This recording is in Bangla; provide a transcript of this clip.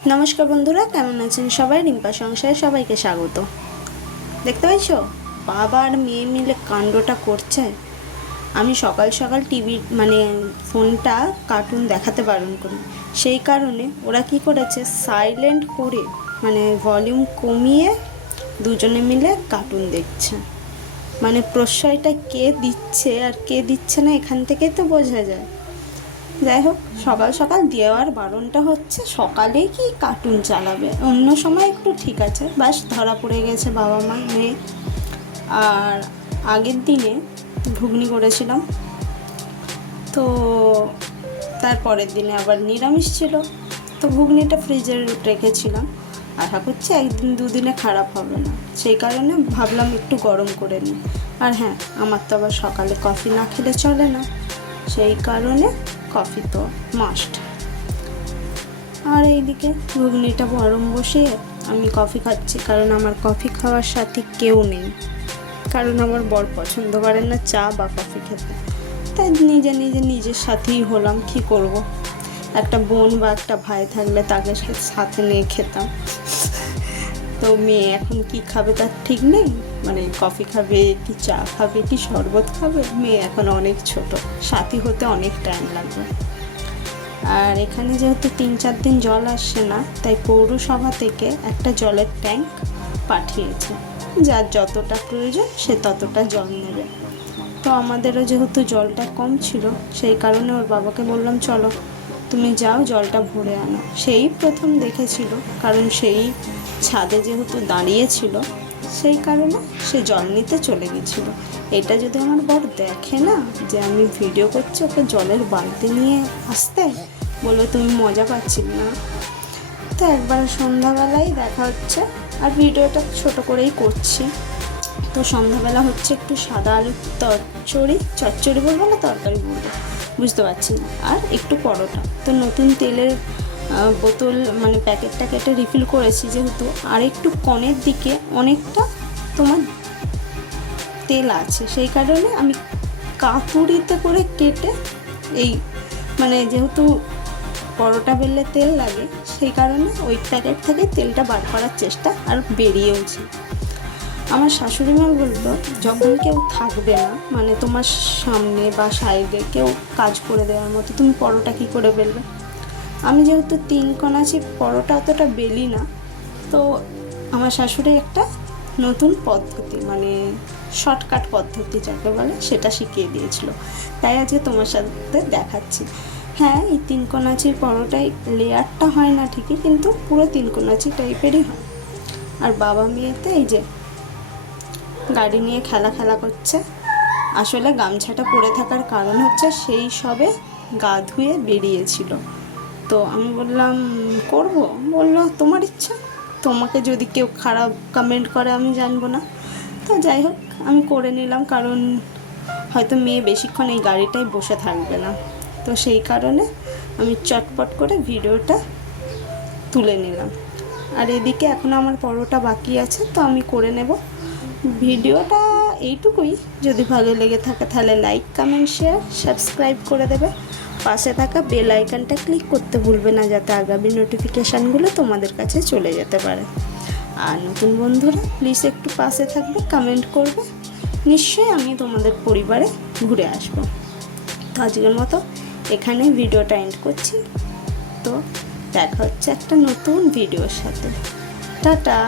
नमस्कार बंधुरा केमन आছেন সবাই রিম্পা সংসারে সবাইকে স্বাগত। দেখতে পাইছো বাবা আর মেয়ে মিলে কাণ্ডটা করছে। আমি সকাল সকাল টিভি ফোনটা কার্টুন দেখাতে বারণ করি, সেই কারণে ওরা কি করেছে সাইলেন্ট করে ভলিউম কমিয়ে দুজনে মিলে কার্টুন দেখছে। প্রশ্রয়টা কে দিচ্ছে আর কে দিচ্ছে না এখান থেকেই তো বোঝা যায়। যাই হোক, সকাল সকাল দেওয়ার বারণটা হচ্ছে সকালেই কি কার্টুন চালাবে, অন্য সময় একটু ঠিক আছে, বাস ধরা পড়ে গেছে বাবা মা মেয়ে। আর আগের দিনে ঘুগনি করেছিলাম, তো তারপরের দিনে আবার নিরামিষ ছিল, তো ঘুগনিটা ফ্রিজে রেখেছিলাম। আশা করছি একদিন দুদিনে খারাপ হবে না, সেই কারণে ভাবলাম একটু গরম করে নিই। আর হ্যাঁ, আমার তো আবার সকালে কফি না খেলে চলে না, সেই কারণে কফি তো মাস্ট। আর এইদিকে ঘুগনিটা গরম বসিয়ে আমি কফি খাচ্ছি, কারণ আমার কফি খাওয়ার সাথে কেউ নেই, কারণ আমার বর পছন্দ করেন না চা বা কফি খেতে। তাই নিজের সাথেই হলাম, কি করব। একটা বোন বা একটা ভাই থাকলে তাকে সাথে নিয়ে খেতাম। তো মেয়ে এখন কি খাবে তার ঠিক নেই, কফি খাবে কি চা খাবে কি শরবত খাবে। মেয়ে এখন অনেক ছোট, সাথী হতে অনেক টাইম লাগবে। আর এখানে যেহেতু 3-4 দিন জল আসছে না, তাই পৌরসভা থেকে একটা জলের ট্যাঙ্ক পাঠিয়েছে, যার যতটা প্রয়োজন সে ততটা জল নেবে। তো আমাদেরও যেহেতু জলটা কম ছিল, সেই কারণে ওর বাবাকে বললাম চলো তুমি যাও জলটা ভরে আনো। সেই প্রথম দেখেছিল, কারণ সেই ছাদে যেহেতু দাঁড়িয়েছিল, সেই কারণে সে জল নিতে চলে গেছিল। এটা যদি আমার বর দেখে না যে আমি ভিডিও করছি, ওকে জলের বালতি নিয়ে আসতে বললো তুমি মজা পাচ্ছিলে না। তো একবার সন্ধ্যাবেলায় দেখা হচ্ছে, আর ভিডিওটা ছোট করেই করছি। তো সন্ধ্যাবেলা হচ্ছে একটু সাদা আলুর চচ্চড়ি বলবো না তরকারি বলবো বুঝতে পারছি না, আর একটু পরোটা। তো নতুন তেলের বোতল প্যাকেটটা কেটে রিফিল করেছি যেহেতু, আর একটু কনের দিকে অনেকটা তোমার তেল আছে, সেই কারণে আমি কাঁকুড়িতে করে কেটে এই যেহেতু পরোটা বেললে তেল লাগে, সেই কারণে ওই প্যাকেট থেকে তেলটা বার করার চেষ্টা, আর বেরিয়েওছে। আমার শাশুড়ি মা বলতো যখন কেউ থাকবে না তোমার সামনে বা সাইডে কেউ কাজ করে দেওয়ার মতো, তুমি পরোটা কী করে বেলবে। আমি যেহেতু 3 কোণ আছি, পরোটা অতটা বেলি না, তো আমার শাশুড়ি একটা নতুন পদ্ধতি শর্টকাট পদ্ধতি যাকে বলে সেটা শিখিয়ে দিয়েছিল, তাই আজকে তোমার সাথে দেখাচ্ছি। হ্যাঁ, এই 3 কোণ আছির পরোটায় লেয়ারটা হয় না ঠিকই, কিন্তু পুরো 3 কোণ আছি টাইপেরই হয়। আর বাবা মেয়েতে এই যে গাড়ি নিয়ে খেলা করছে। আসলে গামছাটা পরে থাকার কারণ হচ্ছে সেই সবে গা ধুয়ে বেরিয়েছিল, তো আমি বললাম করব, বললো তোমার ইচ্ছা, তোমাকে যদি কেউ খারাপ কমেন্ট করে আমি জানবো না। তো যাই হোক, আমি করে নিলাম, কারণ হয়তো মেয়ে বেশিক্ষণ এই গাড়িটায় বসে থাকবে না, তো সেই কারণে আমি চটপট করে ভিডিওটা তুলে নিলাম। আর এদিকে এখন আমার পরোটা বাকি আছে, তো আমি করে নেব। ভিডিওটা এইটুকুই, যদি ভালো লেগে থাকে তাহলে লাইক কমেন্ট শেয়ার সাবস্ক্রাইব করে দেবে, পাশে থাকা বেল আইকনটা ক্লিক করতে ভুলবে না, যাতে আগামী নোটিফিকেশানগুলো তোমাদের কাছে চলে যেতে পারে। আর নতুন বন্ধুরা প্লিজ একটু পাশে থাকবে, কমেন্ট করবে, নিশ্চয়ই আমি তোমাদের পরিবারে ঘুরে আসবো। তো আজকের মতো এখানে ভিডিওটা এন্ড করছি, তো দেখা হচ্ছে একটা নতুন ভিডিওর সাথে। টাটা।